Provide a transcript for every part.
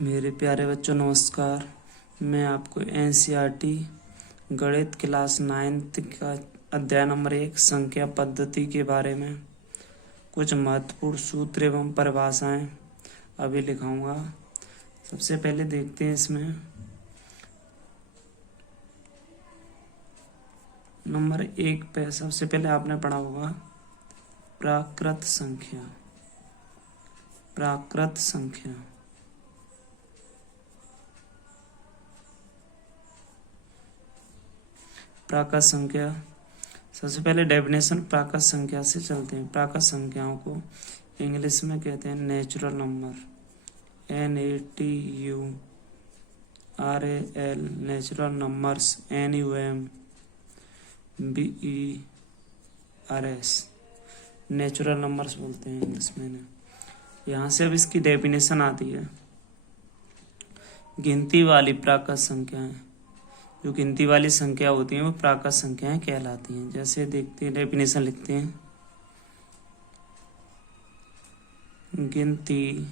मेरे प्यारे बच्चों नमस्कार। मैं आपको एनसीईआरटी गणित क्लास 9th का अध्याय नंबर 1 संख्या पद्धति के बारे में कुछ महत्वपूर्ण सूत्र एवं परिभाषाएं अभी लिखाऊंगा। सबसे पहले देखते हैं इसमें नंबर 1 पे सबसे पहले आपने पढ़ा होगा प्राकृत संख्या। प्राकृत संख्या प्राकृत संख्या सबसे पहले डेफिनेशन प्राकृत संख्या से चलते हैं। प्राकृत संख्याओं को इंग्लिश में कहते हैं natural number, NATURAL, natural numbers, NUMBERS, natural numbers बोलते हैं इंग्लिश में। यहाँ से अब इसकी डेफिनेशन आती है। गिनती वाली प्राकृत संख्याएं, जो गिनती वाली संख्या होती हैं वो प्राकृत संख्याएं कहलाती हैं। जैसे देखते हैं, डेफिनेशन लिखते हैं। गिनती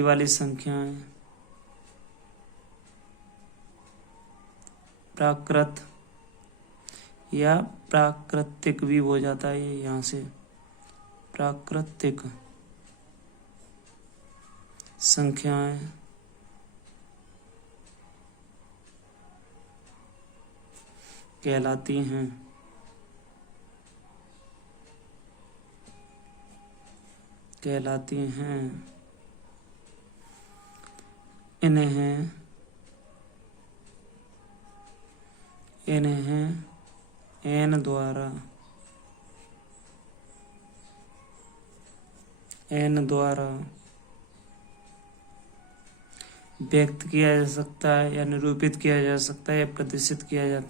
वाली संख्याएं प्राकृत या प्राकृतिक भी हो जाता है। ये यहाँ से प्राकृतिक संख्याएं कहलाती हैं। इन्हें n द्वारा व्यक्त किया जा सकता है या निरूपित किया जा सकता है या प्रदर्शित किया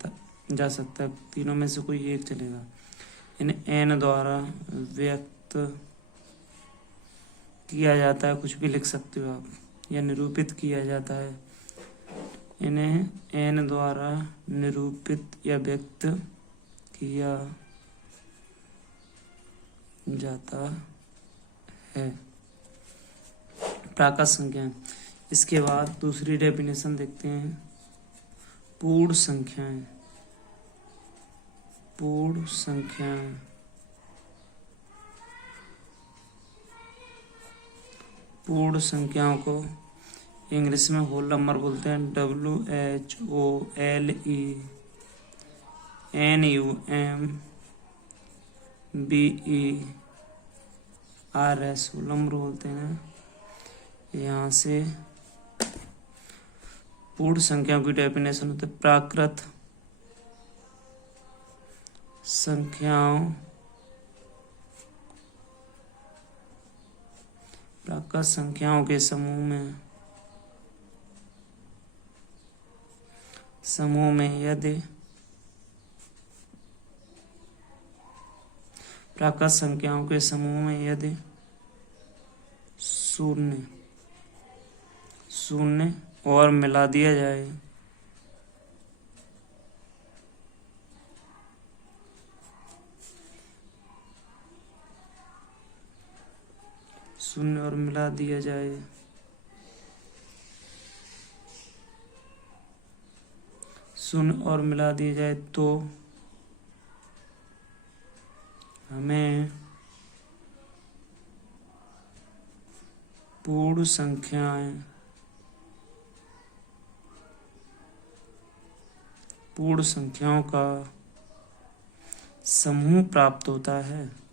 जा सकता है। तीनों में से कोई एक चलेगा। इन्हें n द्वारा व्यक्त किया जाता है, कुछ भी लिख सकते हो आप, या निरूपित किया जाता है। इन्हें n द्वारा निरूपित या व्यक्त किया जाता है। प्राकृत संख्या। इसके बाद दूसरी डेफिनेशन देखते हैं। पूर्ण संख्याएं पूर्ण संख्याओं को इंग्लिश में होल नंबर बोलते हैं। WHOLENUMBERS होल नंबर बोलते हैं। यहाँ से पूर्ण संख्याओं की डेफिनेशन होती है। प्राकृत संख्याओं के समूह में यदि प्राकृत संख्याओं के समूह में यदि शून्य और मिला दिया जाए तो हमें पूर्ण संख्याओं का समूह प्राप्त होता है।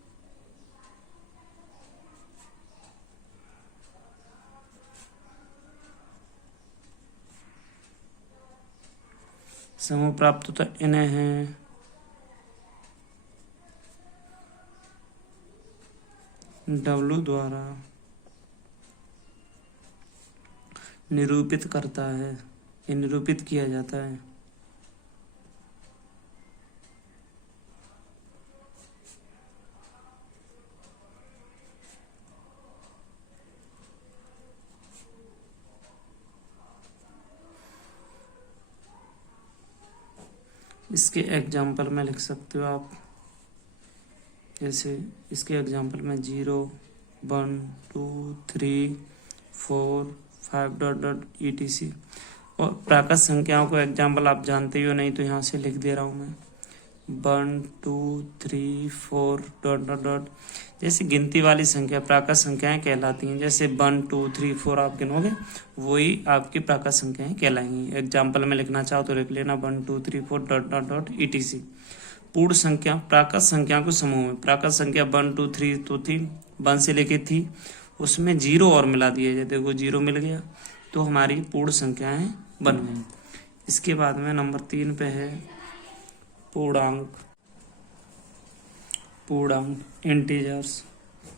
इन्हें W द्वारा निरूपित करता है, ये निरूपित किया जाता है। इसके एग्जाम्पल में लिख सकते हो आप, जैसे इसके एग्जाम्पल में 0, 1, 2, 3, 4, 5 डॉट डॉट etc। और प्राकृत संख्याओं को एग्जाम्पल आप जानते हो नहीं तो यहाँ से लिख दे रहा हूँ मैं, 1, 2, 3, 4 डॉट डॉट डॉट। जैसे गिनती वाली संख्या प्राकृत संख्याएं कहलाती हैं, जैसे 1, 2, 3, 4 आप गिनोगे वही आपकी प्राकृत संख्याएं कहलाएंगी। एग्जाम्पल में लिखना चाहो तो लिख लेना 1, 2, 3, 4 डॉट डॉट डॉट etc। पूर्ण संख्या प्राकृत संख्या को समूह में, प्राकृत संख्या 1, 2, 3 तो थी, 1 से लेके थी, उसमें 0 और मिला दिया जाए, देखो 0 मिल गया तो हमारी पूर्ण संख्याएं बन गई। इसके बाद में नंबर 3 पे है पूर्णांक। पूर्णांक इंटीजर्स,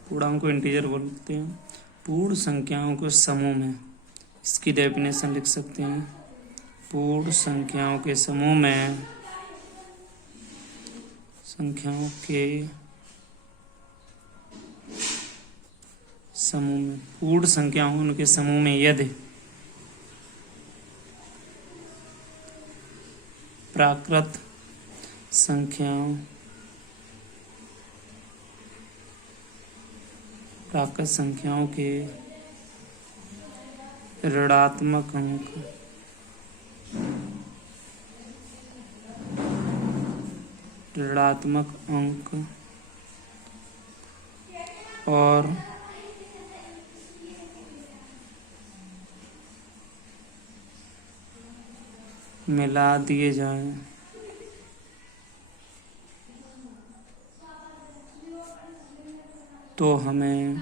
पूर्णांक को इंटीजर बोलते हैं। पूर्ण संख्याओं के समूह में, इसकी डेफिनेशन लिख सकते हैं, पूर्ण संख्याओं के समूह में, संख्याओं के समूह में, पूर्ण संख्याओं उनके समूह में यदि प्राकृत संख्याओं, प्राकृत संख्याओं के ऋणात्मक अंक और मिला दिए जाएं तो हमें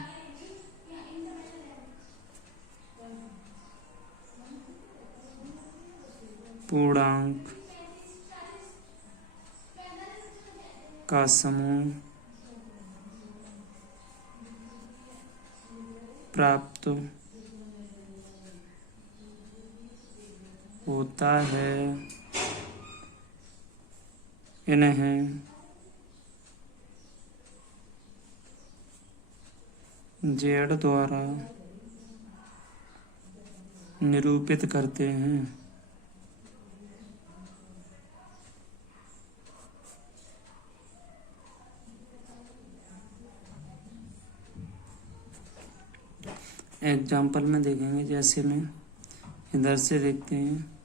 पूर्णांक का समूह प्राप्त होता है। इन्हें जेड द्वारा निरूपित करते हैं। एग्जाम्पल में देखेंगे, जैसे में इधर से देखते हैं,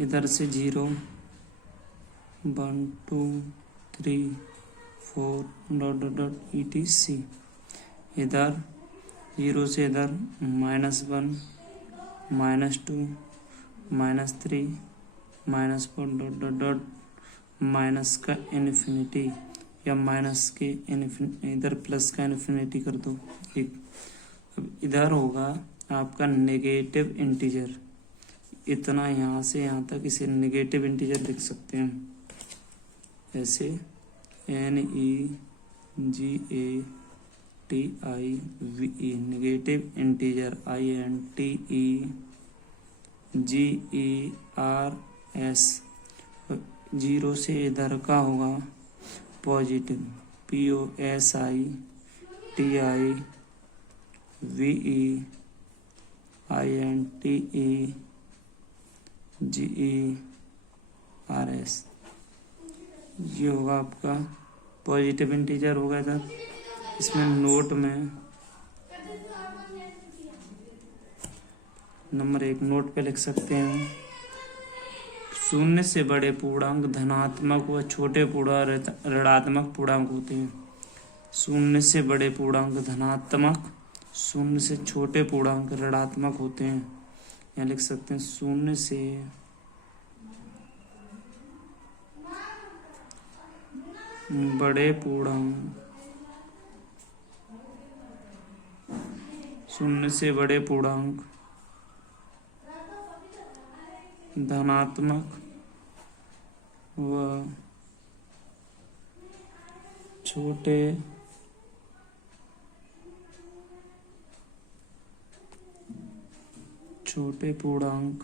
इधर से 0, 1, 2, 3, 4 डॉट डॉट डॉट etc। इधर 0 से इधर -1, -2, -3, -4 डॉट डॉट डॉट, माइनस का इन्फिनिटी या माइनस के इधर प्लस का इन्फिनिटी कर दो एक। अब इधर होगा आपका नेगेटिव इंटीजर, इतना यहाँ से यहाँ तक, इसे नेगेटिव इंटीजर लिख सकते हैं, ऐसे NEGATIVE, नेगेटिव इंटीजर INTEGERS। 0 से इधर का होगा पॉजिटिव, POSITIVEINTEGERS। ये होगा आपका पॉजिटिव इंटीजर होगा इधर। इसमें नोट में नंबर 1 नोट पे लिख सकते हैं, 0 से बड़े पूर्णांक धनात्मक व छोटे पूर्णांक ऋणात्मक पूर्णांक होते हैं। 0 से बड़े पूर्णांक धनात्मक, 0 से छोटे पूर्णांक ऋणात्मक होते हैं। यहाँ लिख सकते हैं 0 से बड़े पूर्णांक, 0 से बड़े पूर्णांक धनात्मक व छोटे पूर्णांक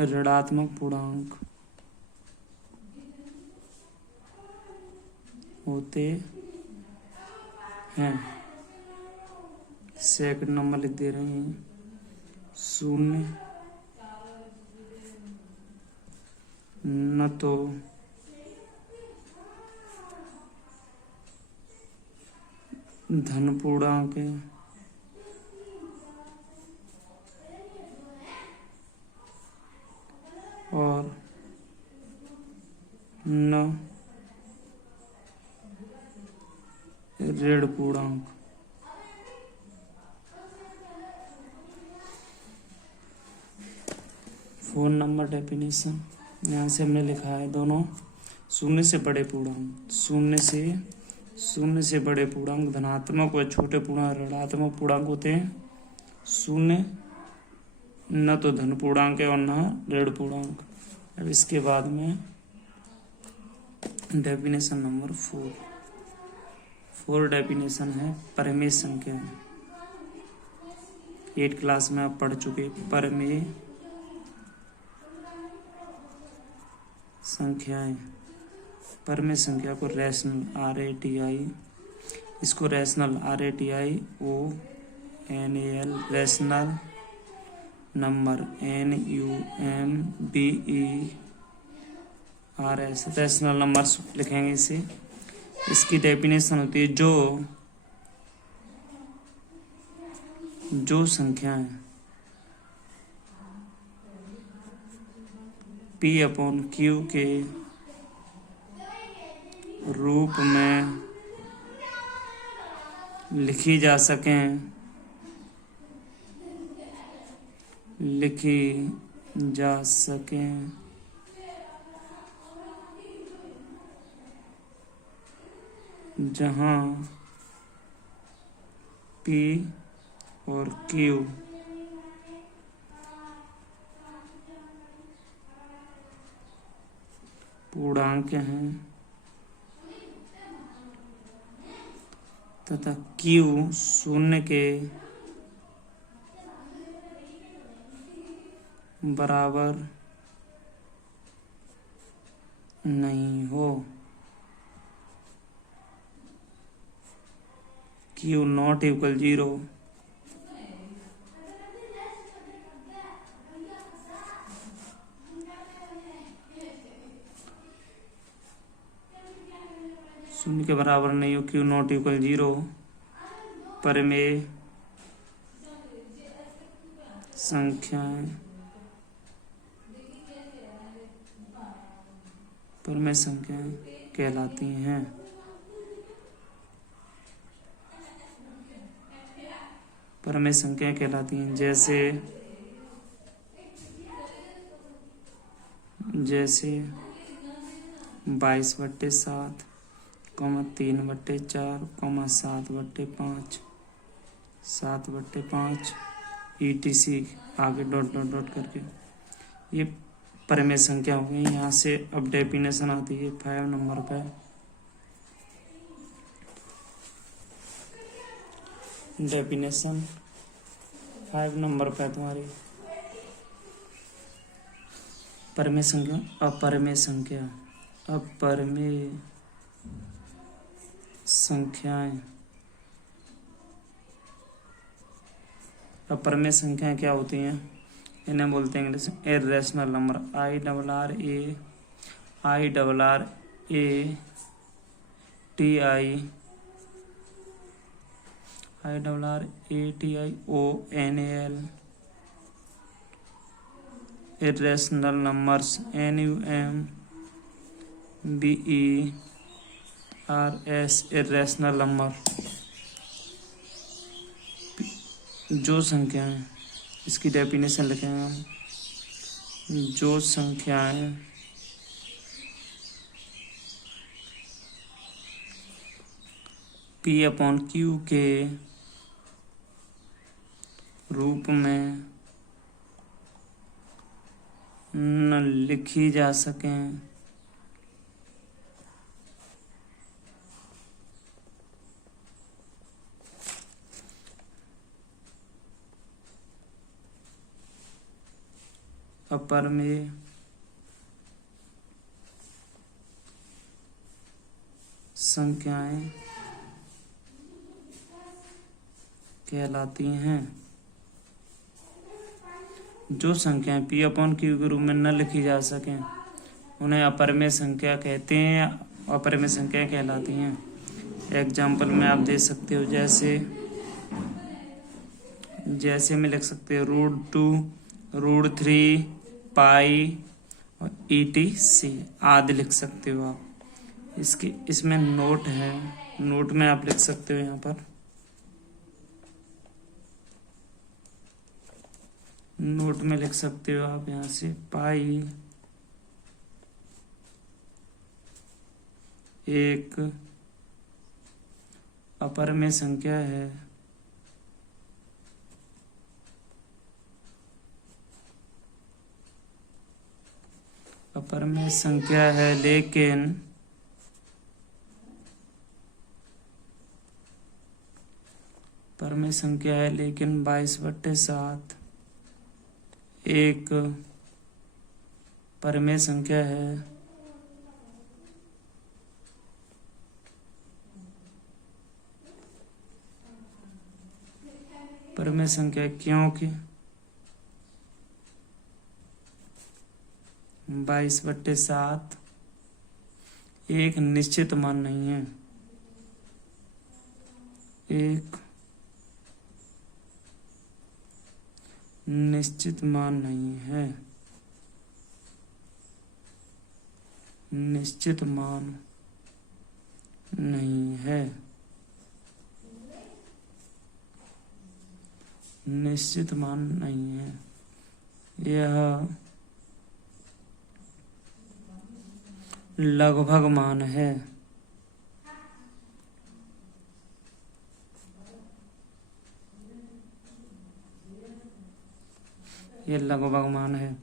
ऋणात्मक पूर्णांक होते हैं। सेकंड नंबर लिख दे रहे हैं 0 न तो धन पूर्णांक है और न ऋण पूर्णांक। फोन नंबर डेफिनेशन यहाँ से हमने लिखा है दोनों 0 से बड़े पूर्णांक, 0 से बड़े पूर्णांक धनात्मक और छोटे पूर्णांक ऋणात्मक पूर्णांक होते हैं। 0 न तो धन पूर्णांक है और न ऋण पूर्णांक। अब इसके बाद में डेफिनेशन नंबर 4 डेफिनेशन है परिमेय संख्या। 8 क्लास में आप पढ़ चुके परिमेय संख्याएं। परिमेय संख्या को रैशनल RATI, इसको rational RATIONAL rational number NUMBERS rational numbers लिखेंगे इसे। इसकी डेफिनेशन होती है जो संख्याएं P/Q के रूप में लिखी जा सकें जहां P और Q पूर्णांक हैं तथा Q 0 के बराबर नहीं हो। Q not equal 0 0 के बराबर नहीं हो, Q not equal 0 परिमेय संख्याएं कहलाती हैं। परिमेय संख्याएं कहलाती हैं जैसे 22/7, 3/4, 7/5, 7/5 ETC आगे डॉट करके ये परिमेय संख्या हो गई। यहाँ से अब डेफिनेशन आती है 5 नंबर पे। डेफिनेशन 5 नंबर पे तुम्हारी परिमेय संख्या अपरिमेय संख्याएं। अपरिमेय संख्याएं क्या होती हैं? इन्हें बोलते हैं इंग्लिश में irrational number. IRRATIONAL irrational numbers NUMBERS irrational number। जो संख्याएं, इसकी डेफिनेशन लिखेंगे हम, जो संख्याएं P/Q के रूप में न लिखी जा सकें अपरिमेय संख्याएं कहलाती हैं। जो संख्याएं p अपॉन q के रूप में न लिखी जा सकें उन्हें अपरिमेय संख्या कहते हैं या अपरिमेय संख्याएं कहलाती हैं। एग्जाम्पल में आप दे सकते हो, जैसे में लिख सकते हो √2, √3, पाई और ETC आदि लिख सकते हो आप। इसमें नोट है, नोट में आप लिख सकते हो यहाँ पर, नोट में लिख सकते हो आप यहाँ से पाई एक अपरिमेय संख्या है लेकिन परमेय संख्या है लेकिन 22/7 एक परमेय संख्या है परमेय संख्या क्योंकि 22/7 एक निश्चित मान नहीं है, एक निश्चित मान नहीं है, निश्चित मान नहीं है, निश्चित मान नहीं है। यह लगभग मान है। ये लगभग मान है।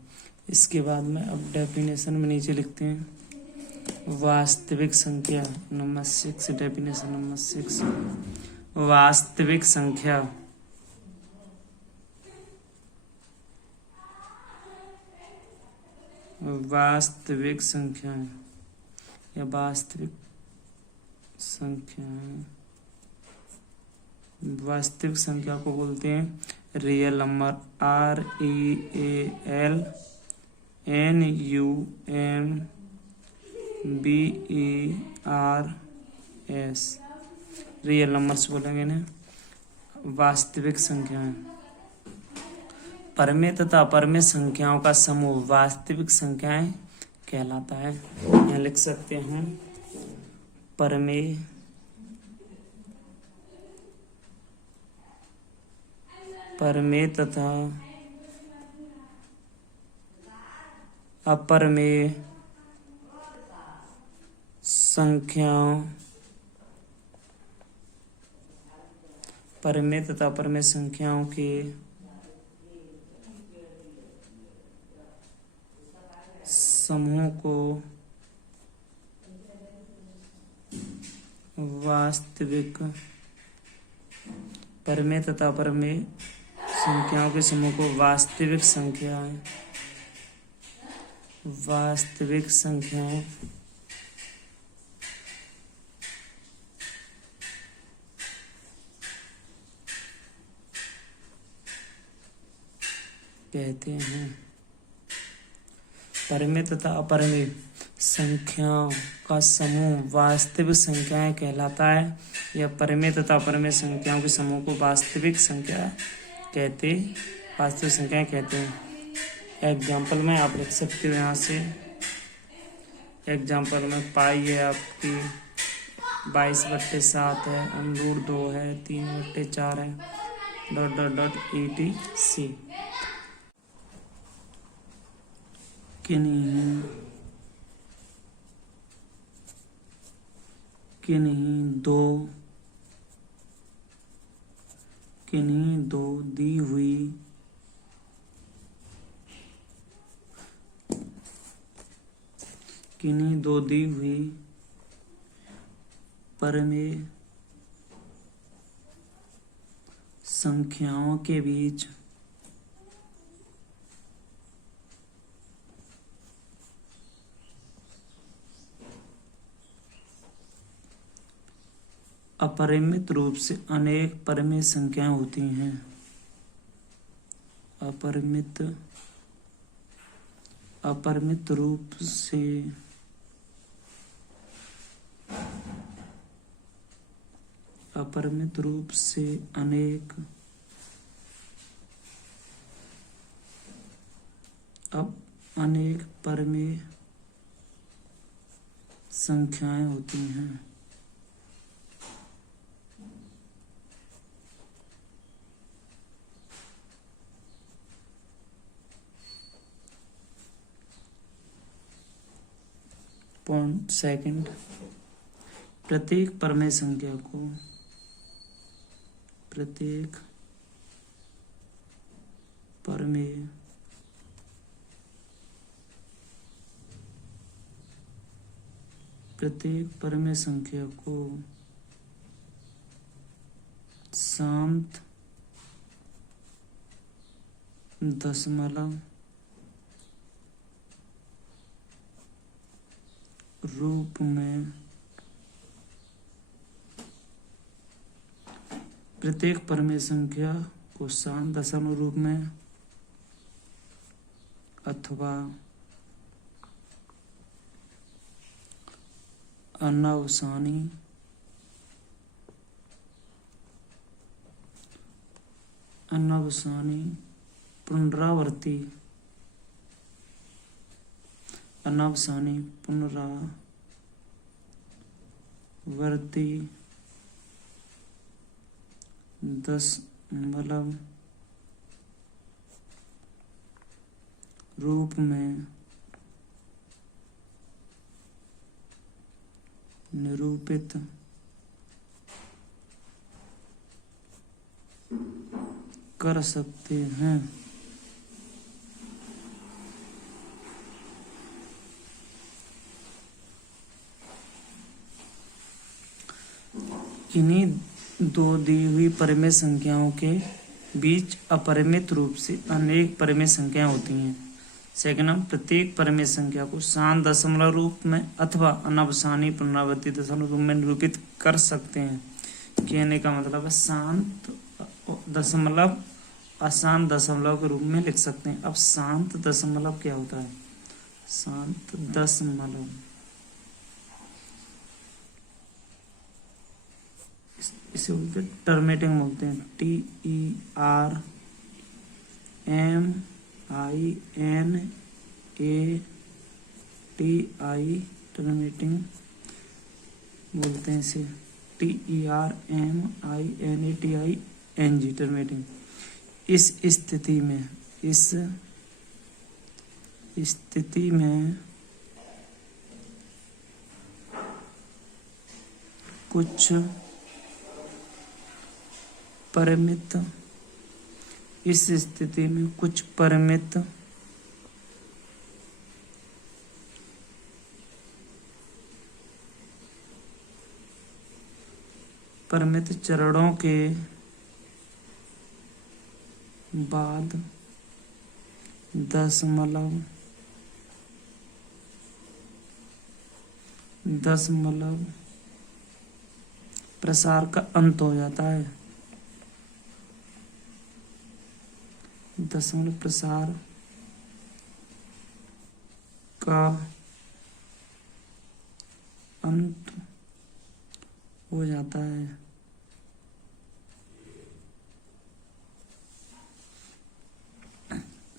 इसके बाद में अब डेफिनेशन में नीचे लिखते हैं वास्तविक संख्या नंबर 6। डेफिनेशन नंबर 6, वास्तविक संख्या वास्तविक संख्याएं या वास्तविक संख्याएं, वास्तविक संख्या को बोलते हैं real number, REALNUMBERS, real numbers बोलेंगे ना। वास्तविक संख्याएं परमेय तथा अपरमेय संख्याओं का समूह वास्तविक संख्याएं कहलाता है। यहाँ लिख सकते हैं परमेय तथा अपरमेय संख्याओं, परमेय तथा अपरमेय संख्याओं के समूह को वास्तविक, परमेय तथा अपरमेय संख्याओं के समूह को वास्तविक संख्याएं कहते हैं। परमेय तथा अपरमेय संख्याओं का समूह वास्तविक संख्याएं कहलाता है। यह परमेय तथा अपरमेय संख्याओं के समूह को वास्तविक संख्याएं कहते हैं। एग्जाम्पल में आप लिख सकते हो यहाँ से, एग्जाम्पल में पाई है आपकी 22/7 है, √2 है, 3/4 है, ETC। किन्हीं दो दी हुई परमेय संख्याओं के बीच अपरिमित रूप से अनेक परिमेय संख्याएं होती हैं। अपरिमित रूप से अनेक परिमेय संख्याएं होती हैं। पॉइंट सेकंड, प्रत्येक परिमेय संख्या को प्रत्येक परिमेय संख्या को शांत दशमलव रूप में प्रत्येक परिमेय संख्या को शांत दशमलव रूप में अथवा अनावसानी पुनरावर्ती दशमलव रूप में निरूपित कर सकते हैं। इन्हीं दो दी हुई परिमेय संख्याओं के बीच अपरिमित रूप से अनेक परिमेय संख्याएं होती हैं। सेकंड, हम प्रत्येक परिमेय संख्या को शांत दशमलव रूप में अथवा अनावसानी पुनरावर्ती दशमलव रूप में निरूपित कर सकते हैं। कहने का मतलब है शांत दशमलव अशांत दशमलव के रूप में लिख सकते हैं। अब शांत दशमलव क्या होता है? शांत दशमलव इसे बोलते हैं टर्मिनेटिंग बोलते हैं, TERMINATI टर्मिनेटिंग बोलते हैं इसे, TERMINATING टर्मिनेटिंग। इस स्थिति में कुछ परिमित चरणों के बाद दशमलव प्रसार का अंत हो जाता है। दशमलव प्रसार का अंत हो जाता है।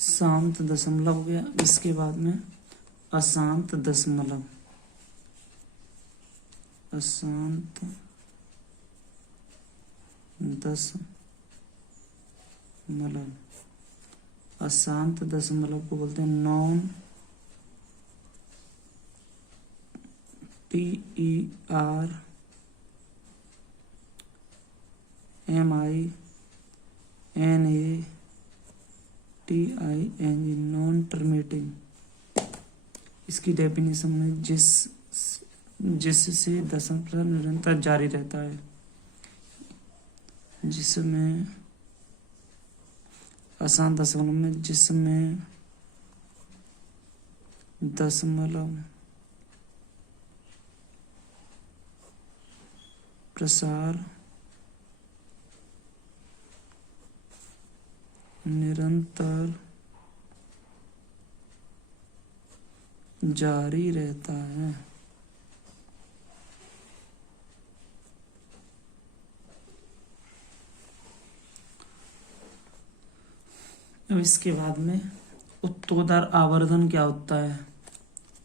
शांत दशमलव हो गया। इसके बाद में अशांत दशमलव। अशांत दशमलव को बोलते हैं नॉन TERMINATING नॉन टर्मिनेटिंग। इसकी डेफिनेशन में जिससे दशमलव निरंतर जारी रहता है, जिसमें अशांत दशमलव में जिसमें दशमलव प्रसार निरंतर जारी रहता है। अब इसके बाद में उत्तरोत्तर आवर्धन क्या होता है,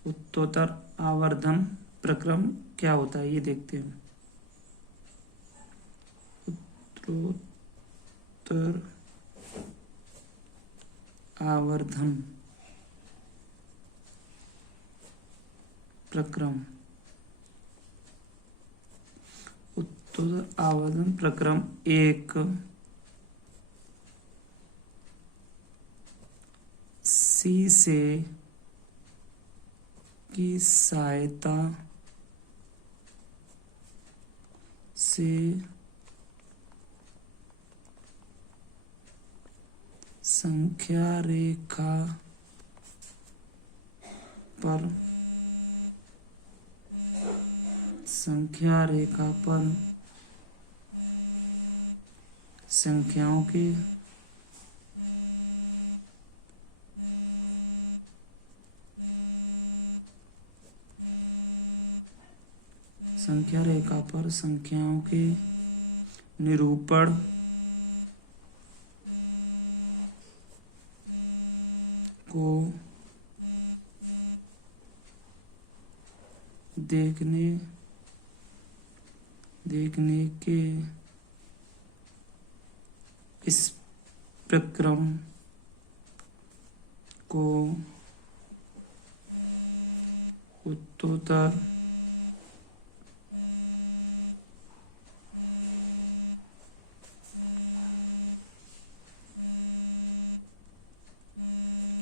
उत्तरोत्तर आवर्धन प्रक्रम क्या होता है ये देखते हैं। उत्तरोत्तर आवर्धन प्रक्रम, उत्तरोत्तर आवर्धन प्रक्रम एक सी से की सहायता से संख्या रेखा पर संख्याओं के संख्या रेखा पर संख्याओं के निरूपण को देखने के इस प्रक्रम को उत्तरोत्तर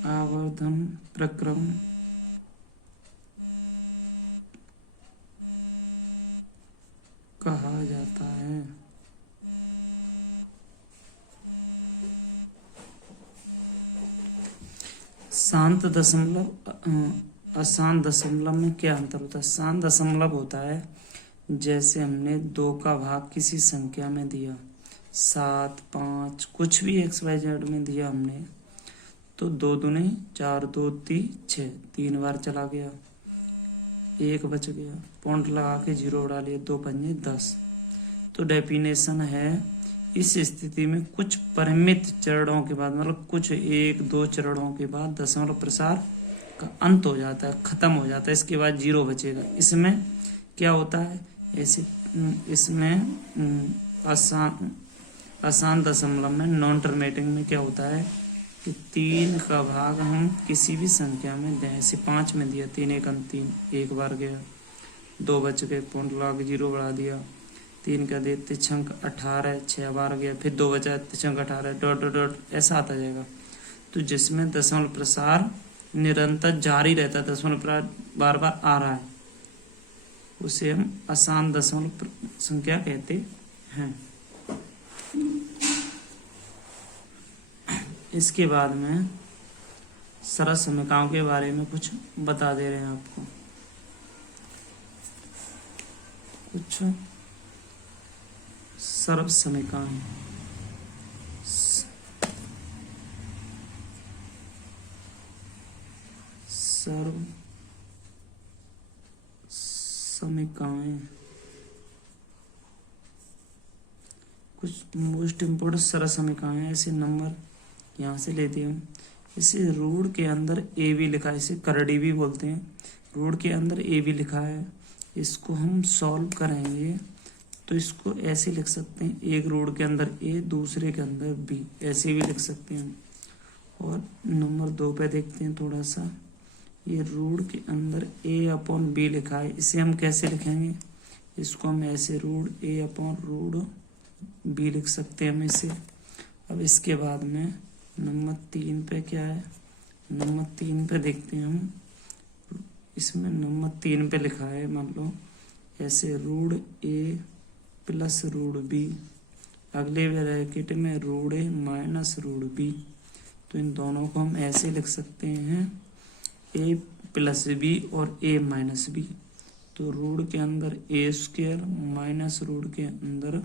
आवर्धन प्रक्रम कहा जाता है। शांत दशमलव अशांत दशमलव में क्या अंतर होता है। शांत दशमलव होता है जैसे हमने 2 का भाग किसी संख्या में दिया, 7, 5 कुछ भी XYZ में दिया हमने, तो 2 दूनी 4, 2 3 6, 3 बार चला गया, 1 बच गया, पॉइंट लगा के 0 उड़ा लिए, 2 पंजे 10। तो डेफिनेशन है इस स्थिति में कुछ परिमित चरणों के बाद, मतलब कुछ 1-2 चरणों के बाद दशमलव प्रसार का अंत हो जाता है, खत्म हो जाता है, इसके बाद 0 बचेगा। इसमें क्या होता है, ऐसे इसमें अशांत दशमलव में नॉन टर्मिनेटिंग में क्या होता है कि 3 का भाग हम किसी भी संख्या में दें, ऐसे 5 में दिया, 3 1 3, 1 बार गया, 2 बच गए, पॉइंट लगा के 0 बढ़ा दिया, 3 का दे तिछंक 18, 6 बार गया, फिर 2 बचा, तिछंक 18, डॉट डॉट डॉट, ऐसा आता जाएगा। तो जिसमें दशमलव प्रसार निरंतर जारी रहता है, दशमलव प्रसार बार बार आ रहा है, उसे हम अशांत दशमलव संख्या कहते हैं। इसके बाद में सरल समीकरणों के बारे में कुछ बता दे रहे हैं आपको। कुछ सरल समीकरण, सरल समीकरण, कुछ मोस्ट इम्पोर्टेंट सरल समीकरण है। ऐसे नंबर यहाँ से लेते हैं, इसे रूट के अंदर ए बी लिखा है, इसे करड़ी भी बोलते हैं, रूट के अंदर ए बी लिखा है, इसको हम सॉल्व करेंगे तो इसको ऐसे लिख सकते हैं, एक रूट के अंदर ए, दूसरे के अंदर बी, ऐसे भी लिख सकते हैं। और नंबर 2 पे देखते हैं थोड़ा सा, ये रूट के अंदर ए अपॉन बी लिखा है, इसे हम कैसे लिखेंगे, इसको हम ऐसे रूट ए अपॉन रूट बी लिख सकते हैं हम इसे। अब इसके बाद में नंबर 3 पे क्या है, नंबर 3 पे देखते हैं हम, इसमें नंबर 3 पे लिखा है, मान लो ऐसे रूट ए प्लस रूट बी, अगले ब्रैकेट में रूट ए माइनस रूट बी, तो इन दोनों को हम ऐसे लिख सकते हैं, ए प्लस बी और ए माइनस बी। तो रूट के अंदर ए स्क्वायर माइनस रूट के अंदर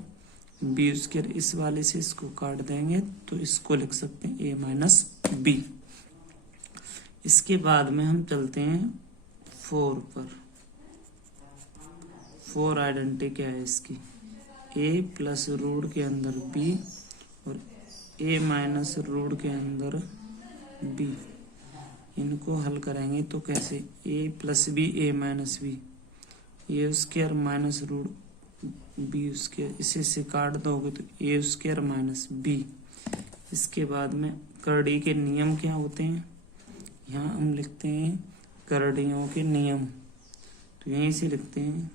बी स्क्वायर, इस वाले से इसको काट देंगे तो इसको लिख सकते हैं ए माइनस बी। इसके बाद में हम चलते हैं 4 पर। 4 आइडेंटिटी क्या है इसकी, ए प्लस रूट के अंदर बी और ए माइनस रूट के अंदर बी। इनको हल करेंगे तो कैसे, A plus B A minus B, A square minus root B square, इसे से काट दोगे तो ए स्क्वायर माइनस बी। इसके बाद में करड़ी के नियम क्या होते हैं, यहाँ हम लिखते हैं करड़ियों के नियम, तो यहीं से लिखते हैं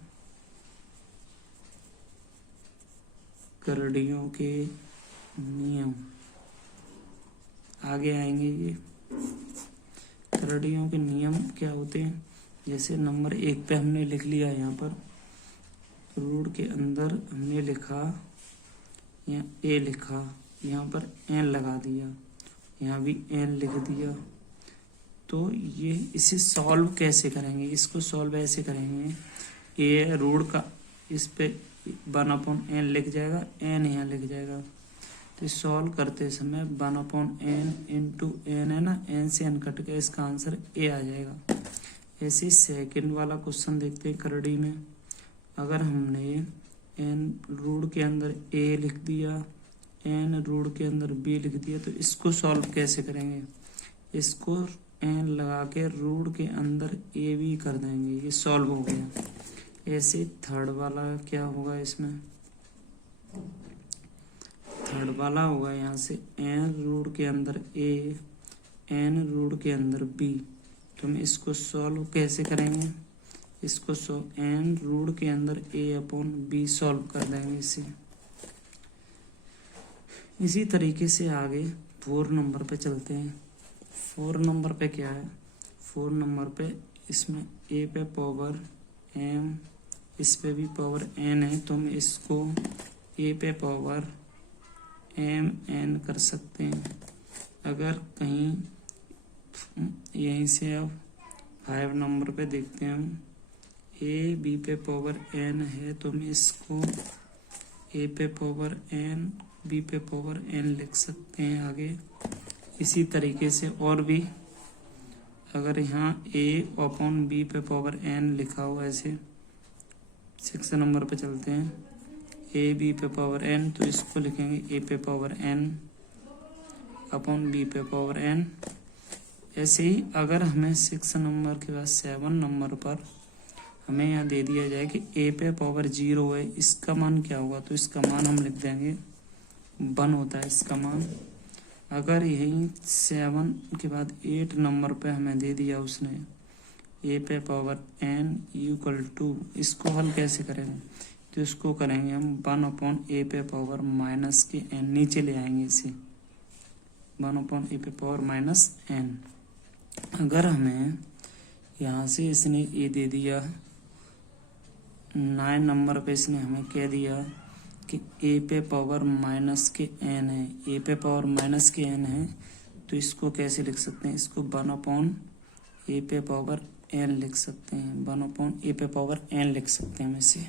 करड़ियों के नियम। आगे आएंगे ये करड़ियों के नियम क्या होते हैं। जैसे नंबर 1 पे हमने लिख लिया, यहाँ पर रूट के अंदर हमने लिखा, यहाँ ए लिखा, यहाँ पर एन लगा दिया, यहाँ भी एन लिख दिया। तो ये इसे सॉल्व कैसे करेंगे, इसको सॉल्व ऐसे करेंगे, ए रूट का इस पे 1/n लिख जाएगा, एन यहाँ लिख जाएगा। तो सॉल्व करते समय 1/n इंटू एन है ना, एन से एन कट के इसका आंसर ए आ जाएगा। ऐसे सेकंड वाला क्वेश्चन देखते हैं करड़ी में। अगर हमने एन रूट के अंदर ए लिख दिया, एन रूट के अंदर बी लिख दिया, तो इसको सॉल्व कैसे करेंगे, इसको एन लगा के रूट के अंदर ए बी कर देंगे, ये सॉल्व हो गया। ऐसे थर्ड वाला क्या होगा, इसमें थर्ड वाला होगा, यहाँ से एन रूट के अंदर ए, एन रूट के अंदर बी। तो हम इसको सॉल्व कैसे करेंगे, इसको एन रूट के अंदर ए अपॉन बी सॉल्व कर देंगे इसे। इसी तरीके से आगे 4 नंबर पे चलते हैं। 4 नंबर पे क्या है, 4 नंबर पे इसमें ए पे पावर एम, इस पे भी पावर एन है, तो हम इसको ए पे पावर एम एन कर सकते हैं। अगर कहीं यहीं से अब 5 नंबर पे देखते हैं हम, ए बी पे पावर एन है, तो हम इसको ए पे पावर एन बी पे पावर एन लिख सकते हैं आगे। इसी तरीके से और भी, अगर यहाँ ए अपॉन बी पे पावर एन लिखा हो ऐसे। 6 नंबर पे चलते हैं, ए बी पे पावर एन, तो इसको लिखेंगे ए पे पावर एन अपॉन बी पे पावर एन। ऐसे ही अगर हमें 6 नंबर के बाद 7 नंबर पर हमें यहाँ दे दिया जाए कि ए पे पावर 0 है, इसका मान क्या होगा, तो इसका मान हम लिख देंगे 1 होता है इसका मान। अगर यही 7 के बाद 8 नंबर पे हमें दे दिया उसने ए पे पावर एन इक्वल टू, इसको हल कैसे करेंगे, तो इसको करेंगे हम 1 अपॉन ए पे पावर माइनस के एन, नीचे ले आएंगे इसे 1 अपॉन ए पे पावर माइनस एन। अगर हमें यहाँ से इसने ए दे दिया, 9 नंबर पे इसने हमें कह दिया कि ए पे पावर माइनस के एन है, ए पे पावर माइनस के एन है, तो इसको कैसे लिख सकते हैं, इसको 1 अपॉन ए पे पावर एन लिख सकते हैं, 1 अपॉन ए पे पावर एन लिख सकते हैं हम इसे।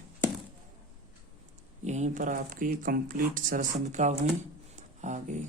यहीं पर आपकी कंप्लीट सरसंख्या हुई। आगे